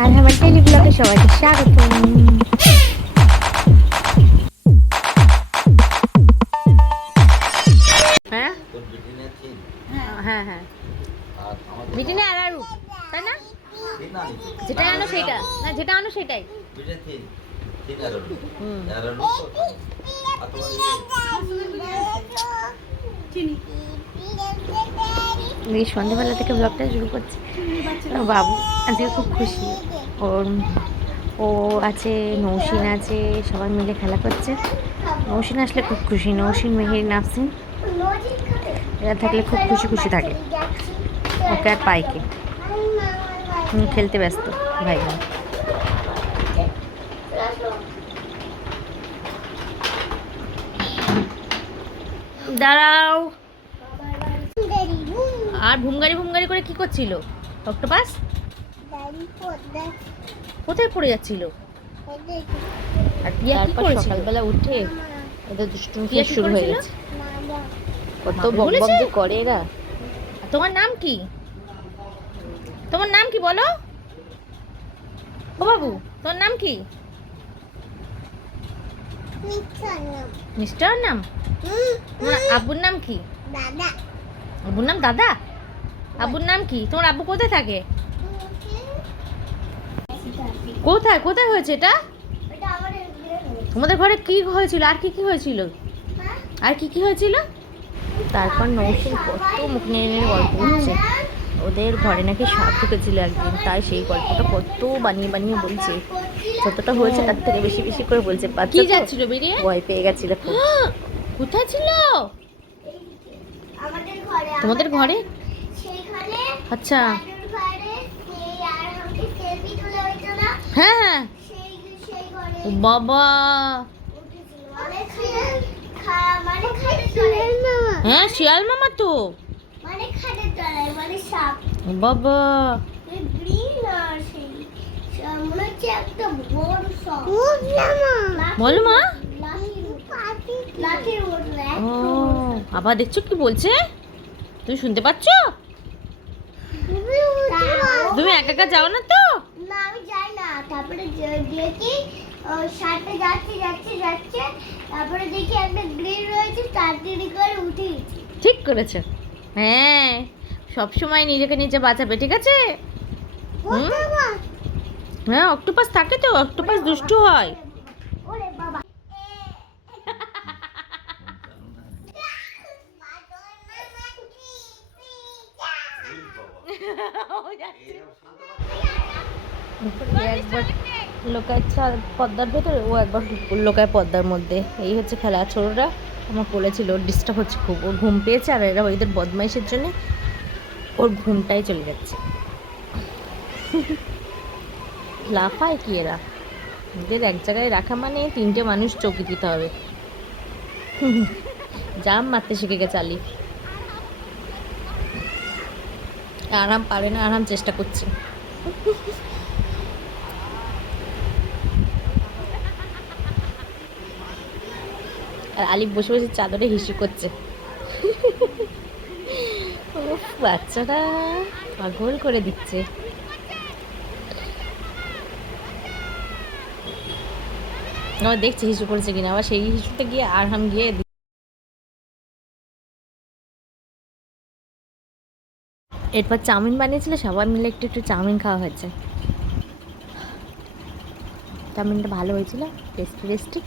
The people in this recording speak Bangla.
আর আমার ডেইলি ব্লগে সবাইকে স্বাগত। হ্যাঁ হ্যাঁ হ্যাঁ মিটিনে আর আর তাই না, যেটা আনো সেটা না, যেটা আনো সেটাই। এই সন্ধ্যেবেলা থেকে ব্লগটা শুরু করছি। বাবু আজকে খুব খুশি, ওর ও আছে, নৌসিন আছে, সবাই মিলে খেলা করছে। নৌসিন আসলে খুব খুশি, নৌসিন, মেহের, নাফসিন এরা থাকলে খুব খুশি খুশি থাকে। ওকে আর পাইকে খেলতে ব্যস্ত ভাই বোন। দাঁড়াও। আর ভুমগাড়ি ভুমগাড়ি করে কি করছিল অক্টোপাস? কোথায় পড়ে যাচ্ছিল? আর টিয়া কি করেছিল? সকালবেলা উঠে ওদের দুষ্টুমি শুরু হয়ে গেছে। কত বকবক যে করে এরা। তোমার নাম কি? তোমার নাম কি বলো? ও বাবু, তোমার নাম কি? মিস্টার নাম? তোমার আব্বুর নাম কি? দাদা। আব্বুর নাম দাদা? আব্বুর নাম কি? তোমার আব্বু কোথায় থাকে? কোথায় কোথায় হয়েছে এটা? তোমাদের ঘরে কি হয়েছিল? আর কি কি হয়েছিল? আর কি কি হয়েছিল? তারপর নৌসিন কত মুখ নিয়ে নিয়ে গল্প করছে। ওদের ঘরে নাকি সাপ ঢুকেছিল একদিন, তাই সেই গল্পটা কত বানিয়ে বানিয়ে বলছে। যতটা হয়েছে তার থেকে বেশি বেশি করে বলছে। বাচ্চা যাচ্ছিল বেরিয়ে, ভয় পেয়ে গেছিল খুব। কোথায় ছিল? তোমাদের ঘরে? আচ্ছা হ্যাঁ হ্যাঁ বাবা, হ্যাঁ শিয়াল মামা তো বাবা। বলো মা। ও আবার দেখছো কি বলছে? তুমি শুনতে পাচ্ছ? তুমি একা একা যাও না তো? না আমি যাই না। তারপরে দেখি সাথে যাচ্ছে যাচ্ছে যাচ্ছে, তারপরে দেখি একটা গ্রিল রয়েছে, তাড়াতাড়ি করে উঠে গেছি। ঠিক করেছে। হ্যাঁ সব সময় নিজেকে নিজে বাঁচাবে, ঠিক আছে? হ্যাঁ অক্টোপাস থাকে তো, অক্টোপাস দুষ্টু হয়। একবার লোকায় পর্দার ভেতরে, ও একবার লোকায় পর্দার মধ্যে। এই হচ্ছে খেলা। ছোটরা আমার কোলে ছিল, ডিস্টার্ব হচ্ছে খুব। ওর ঘুম পেয়েছে আর এরা ওদের বদমাইশের জন্য ওর ঘুমটাই চলে যাচ্ছে। লাফায় কি এরা? এদের এক জায়গায় রাখা মানে তিনটে মানুষ চৌকি দিতে হবে। জাম মারতে শিখে গেছে আলি। আরাম পারে না, আরাম চেষ্টা করছে। আর আলিফ বসে বসে চাদরে হিসু করছে। বাচ্চাটা পাগল করে দিচ্ছে। আবার দেখছি হিসু করেছে কিনা, আবার সেই হিসুতে গিয়ে আরহাম গিয়ে। এরপর চাউমিন বানিয়েছিল, সবাই মিলে একটু একটু চাউমিন খাওয়া হয়েছে। চাউমিনটা ভালো হয়েছিল, টেস্টি টেস্টি।